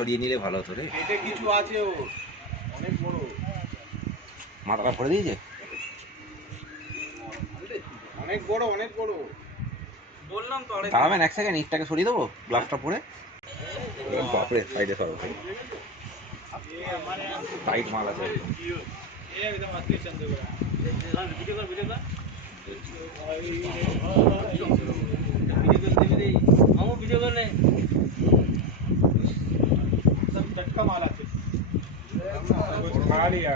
সরিয়ে নিলে ভালো হতো রে। এটা কিছু আছে ও অনেক বড় মাথাটা ভরে দিয়েছে, অনেক বড় অনেক বড়। বললাম তো দাঁড়াবেন এক সেকেন্ড, ইটটাকে সরিয়ে দেবো গ্লাসটা পরে। বাপরে সাইডে সরো, টাইট মাল আছে एकदम असली चंद्रगुड़ा वीडियो कर हम वीडियो कर ले सब टटका माल आते खा लिया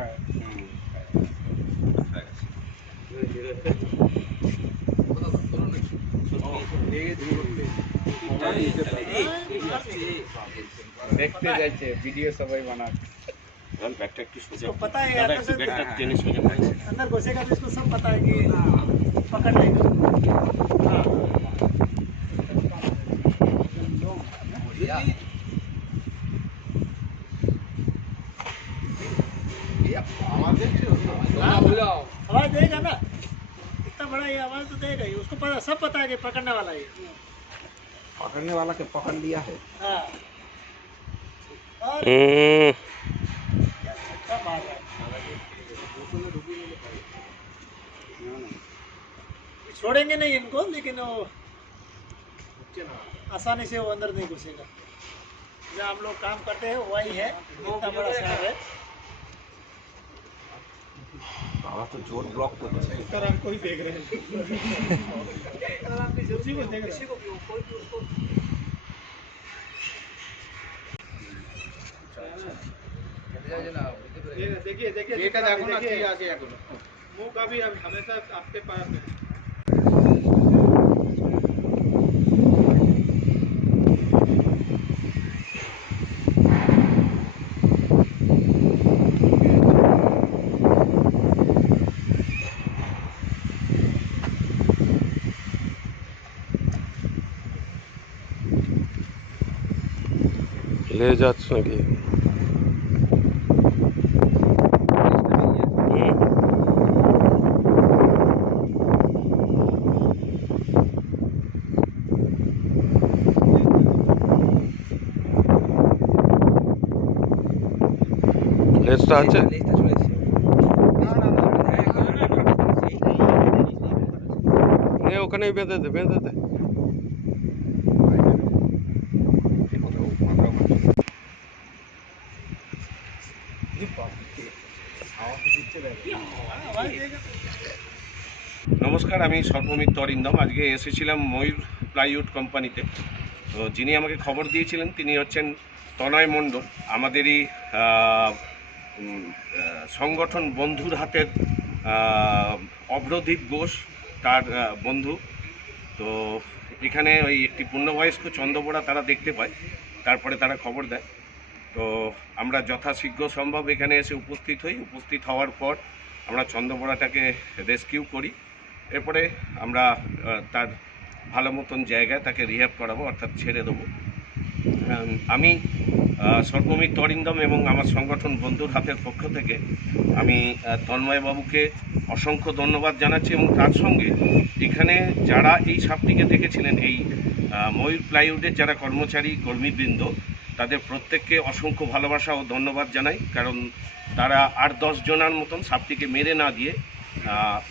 देखते जाइए वीडियो सबाई बना इसको पता है अंदर से अंदर घुसेगा तो इसको सब पता है कि पकड़ लेगा। आवाज देगा ना, इतना बड़ा ये आवाज तो देगा ही, उसको पता, सब पता है कि पकड़ने वाला है। पकड़ने वाला के पकड़ लिया है। हाँ और मार रहा है, छोड़ेंगे नहीं इनको, लेकिन वो आसानी से वो अंदर नहीं घुसेगा। जहाँ हम लोग काम करते हैं वही है, इतना बड़ा शहर है। बाबा तो जोर ब्लॉक तो को ही देख रहे हैं उसी को देख रहे हैं। देखिए देखिए देखो ना, आगे मुंह का भी हमेशा आपके पास में। ले যাচ্ছে নাকি? লেজটা আছে? ওখানেই বেঁধে দে, বেঁধে দে। নমস্কার, আমি সর্বমিত্র অরিন্দম। আজকে এসেছিলাম ময়ূর প্লাইউড কোম্পানিতে। তো যিনি আমাকে খবর দিয়েছিলেন তিনি হচ্ছেন তনয় মণ্ডল, আমাদেরই সংগঠন বন্ধুর হাতের অভ্রদীপ ঘোষ তার বন্ধু। তো এখানে ওই একটি পূর্ণবয়স্ক চন্দ্রবোড়া তারা দেখতে পায়, তারপরে তারা খবর দেয়। তো আমরা যথাশীঘ্র সম্ভব এখানে এসে উপস্থিত হই। উপস্থিত হওয়ার পর আমরা চন্দ্রবোড়াটাকে রেস্কিউ করি। এরপরে আমরা তার ভালো মতন জায়গায় তাকে রিহ্যাব করাবো, অর্থাৎ ছেড়ে দেবো। আমি সর্বমিত্র অরিন্দম এবং আমার সংগঠন বন্ধুর হাতের পক্ষ থেকে আমি তন্ময়বাবুকে অসংখ্য ধন্যবাদ জানাচ্ছি, এবং তার সঙ্গে এখানে যারা এই সাপটিকে দেখেছিলেন, এই ময়ূর প্লাইউডের যারা কর্মচারী কর্মীবৃন্দ, তাদের প্রত্যেককে অসংখ্য ভালোবাসা ও ধন্যবাদ জানাই। কারণ তারা 8-10 জনের মতন সাপটিকে মেরে না দিয়ে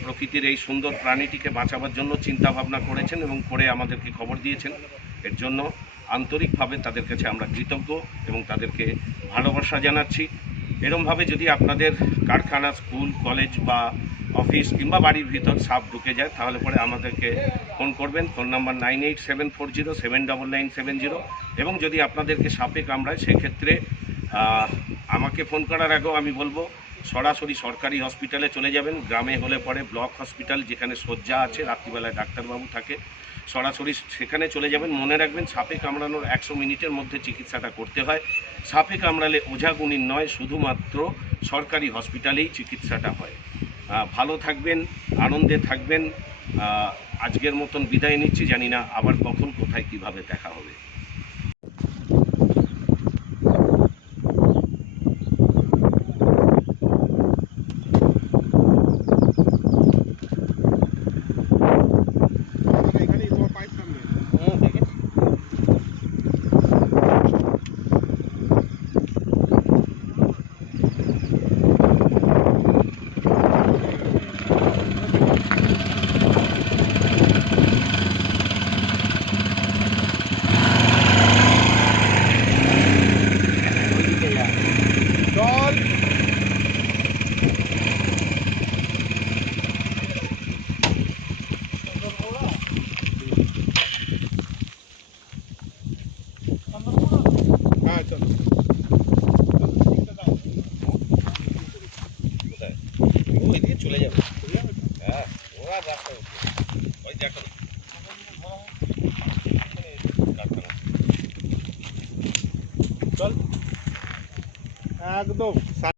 প্রকৃতির এই সুন্দর প্রাণীটিকে বাঁচাবার জন্য চিন্তা ভাবনা করেছেন এবং করে আমাদেরকে খবর দিয়েছেন। এর জন্য আন্তরিকভাবে তাদের কাছে আমরা কৃতজ্ঞ এবং তাদেরকে ভালোবাসা জানাচ্ছি। এরমভাবে যদি আপনাদের কারখানা, স্কুল, কলেজ বা অফিস কিংবা বাড়ির ভিতর সাপ ঢুকে যায়, তাহলে পরে আমাদেরকে ফোন করবেন। Phone number 9874079970। এবং যদি আপনাদেরকে সাপে কামড়ায়, সেক্ষেত্রে আমাকে ফোন করার আগেও আমি বলবো সরাসরি সরকারি হসপিটালে চলে যাবেন। গ্রামে হলে পরে ব্লক হসপিটাল, যেখানে শয্যা আছে, রাত্রিবেলায় ডাক্তারবাবু থাকে, সরাসরি সেখানে চলে যাবেন। মনে রাখবেন, সাপে কামড়ানোর 100 মিনিটের মধ্যে চিকিৎসাটা করতে হয়। সাপে কামড়ালে ওঝাগুনির নয়, শুধুমাত্র সরকারি হসপিটালেই চিকিৎসাটা হয়। ভালো থাকবেন, আনন্দে থাকবেন। আজকের মতন বিদায় নিচ্ছি, জানি না আবার কখন কোথায় কিভাবে দেখা হবে। হ্যাঁ চলো ও এদিকে চলে যাবে